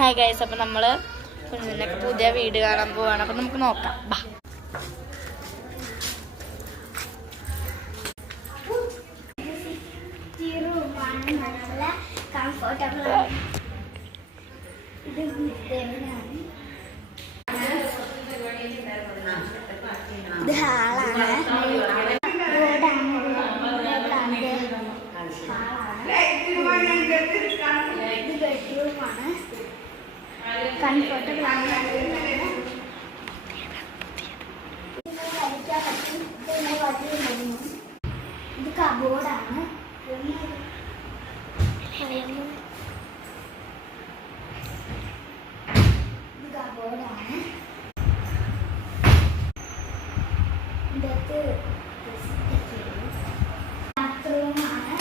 Hi guys, അപ്പം നമ്മൾ കുഞ്ഞിനൊക്കെ പുതിയ വീട് കാണാൻ പോവാണ്. അപ്പം നമുക്ക് നോക്കാം. ബാ. ഇത് ഹാളാണ്. കംഫർട്ടബിൾ ആണ്. ഇത് കബോർഡാണ്. ഇതൊക്കെ ബാത്റൂമാണ്.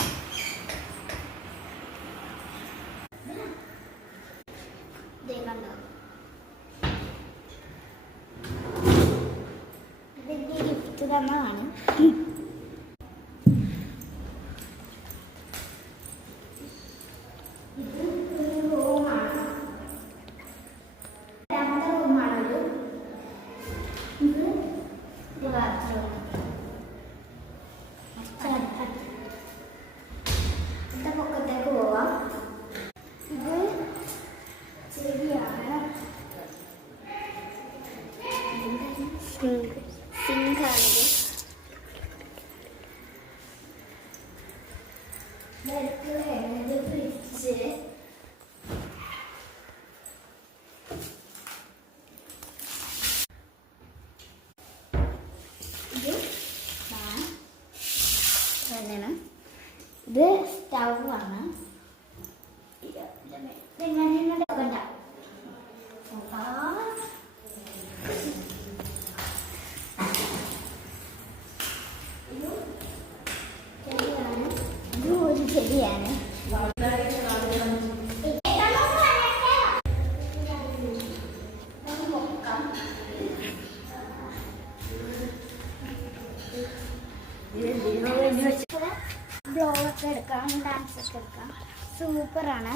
ഇതിന്റെ ഗിഫ്റ്റ് തന്നതാണ്. ഇത് ഒരു റൂമാണ്. രണ്ടാമത്തെ റൂമാണത്. ഇത് ബാത്റൂം. ഇതിന്റെ പൊക്കത്തേക്ക് പോവാം. ഇത് ശരിയാണ്. സിങ്കാണിത്. ഫ്രിഡ്ജ്. ഇത് സ്റ്റൗവാണ്. ശരിയാണ്. ബ്ലോഗൊക്കെ എടുക്കാം, ഡാൻസ് ഒക്കെ എടുക്കാം. സൂപ്പറാണ്.